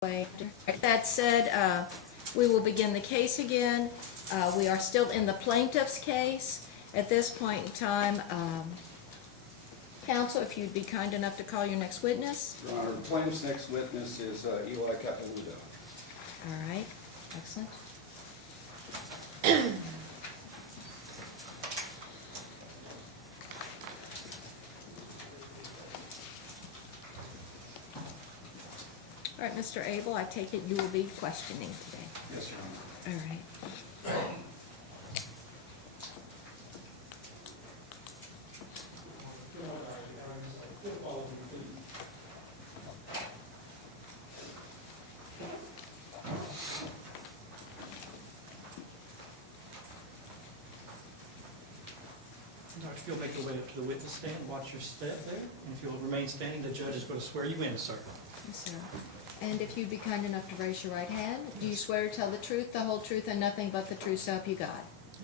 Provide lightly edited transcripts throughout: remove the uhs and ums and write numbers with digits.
That said, we will begin the case again. We are still in the plaintiff's case. At this point in time, counsel, if you'd be kind enough to call your next witness. Your Honor, the plaintiff's next witness is Eli Capilouto. All right, excellent. All right, Mr. Abell, I take it you will be questioning today. Yes, Your Honor. All right. If you'll make your way up to the witness stand, watch your step there, and if you'll remain standing, the judge is going to swear you in, sir. Yes, sir. And if you'd be kind enough to raise your right hand, do you swear to tell the truth, the whole truth, and nothing but the truth, so help you God?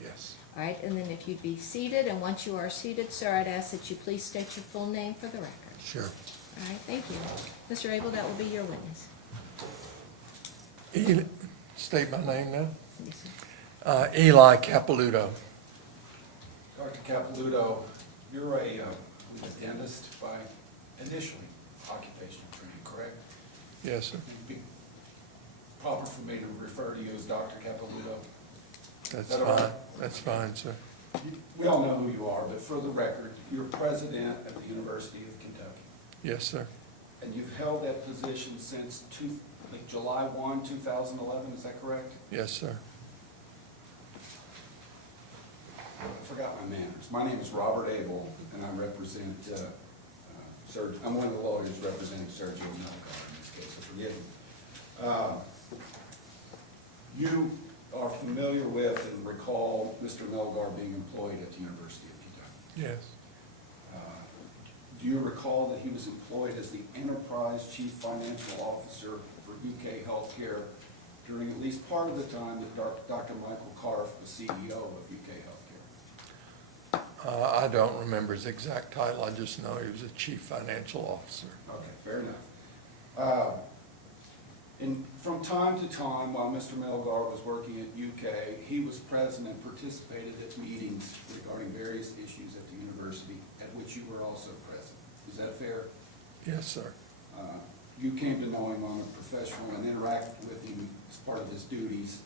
Yes. All right, and then if you'd be seated, and once you are seated, sir, I'd ask that you please state your full name for the record. Sure. All right, thank you. Mr. Abell, that will be your witness. State my name now. Yes, sir. Eli Capilouto. Dr. Capilouto, you're a dentist by initially occupational training, correct? Yes, sir. It'd be proper for me to refer to you as Dr. Capilouto. That's That all right? fine. That's fine, sir. We all know who you are, but for the record, you're president of the University of Kentucky. Yes, sir. And you've held that position since July 1, 2011, is that correct? Yes, sir. I forgot my manners. My name is Robert Abell, and I represent, I'm one of the lawyers representing Sergio Melgar in this case, so forgive me. You are familiar with and recall Mr. Melgar being employed at the University of Kentucky. Yes. Do you recall that he was employed as the Enterprise Chief Financial Officer for UK Healthcare during at least part of the time that Dr. Michael Karff was CEO of UK Healthcare? I don't remember his exact title. I just know he was a chief financial officer. Okay, fair enough. And from time to time, while Mr. Melgar was working at UK, he was present and participated at meetings regarding various issues at the university, at which you were also present. Is that fair? Yes, sir. You came to know him on a professional and interacted with him as part of his duties,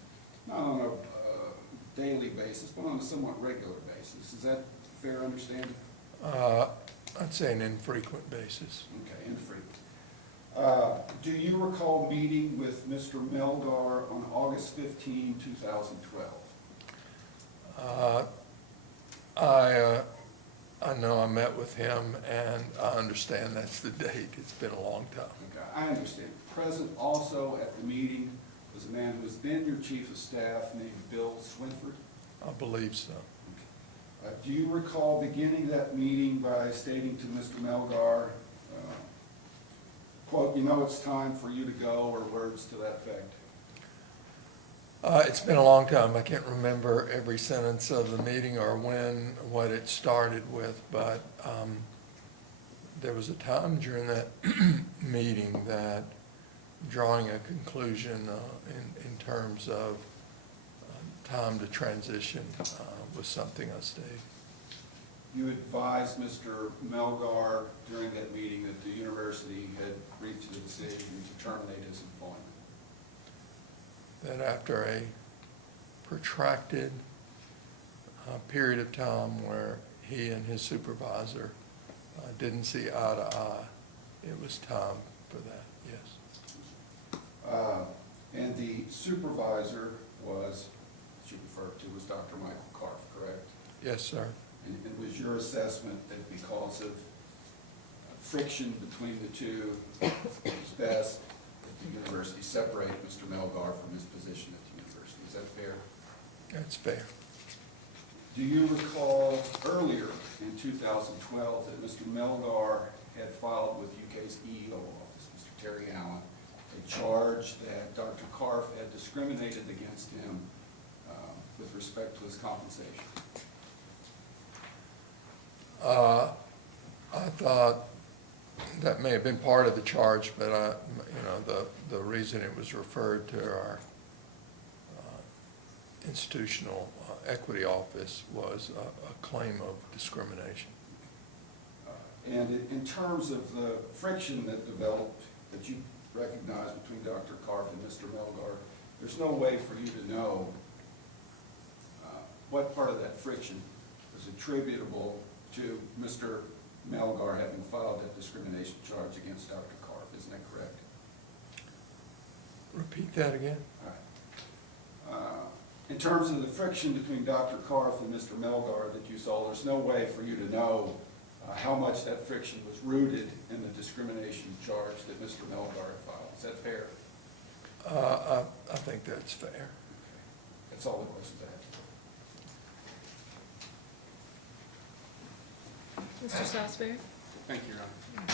not on a daily basis, but on a somewhat regular basis. Is that a fair understanding? I'd say an infrequent basis. Okay, infrequent. Do you recall meeting with Mr. Melgar on August 15, 2012? I know I met with him, and I understand that's the date. It's been a long time. Okay, I understand. Present also at the meeting was a man who has been your chief of staff named Bill Swinford. I believe so. Do you recall beginning that meeting by stating to Mr. Melgar, quote, "You know it's time for you to go," or words to that effect? It's been a long time. I can't remember every sentence of the meeting or what it started with, but there was a time during that meeting that drawing a conclusion in terms of time to transition was something I stated. You advised Mr. Melgar during that meeting that the university had reached the decision to terminate his employment. That after a protracted period of time where he and his supervisor didn't see eye to eye, it was time for that, yes. And the supervisor was, as you referred to, was Dr. Michael Karff, correct? Yes, sir. And it was your assessment that because of friction between the two, it was best that the university separate Mr. Melgar from his position at the university. Is that fair? That's fair. Do you recall earlier in 2012 that Mr. Melgar had filed with UK's EEO office, Mr. Terry Allen, a charge that Dr. Karff had discriminated against him with respect to his compensation? I thought that may have been part of the charge, but the reason it was referred to our institutional equity office was a claim of discrimination. And in terms of the friction that developed, that you recognize between Dr. Karff and Mr. Melgar, there's no way for you to know what part of that friction is attributable to Mr. Melgar having filed that discrimination charge against Dr. Karff. Isn't that correct? Repeat that again? All right. In terms of the friction between Dr. Karff and Mr. Melgar that you saw, there's no way for you to know how much that friction was rooted in the discrimination charge that Mr. Melgar had filed. Is that fair? I think that's fair. That's all the questions I have. Mr. Salisbury? Thank you, Your Honor.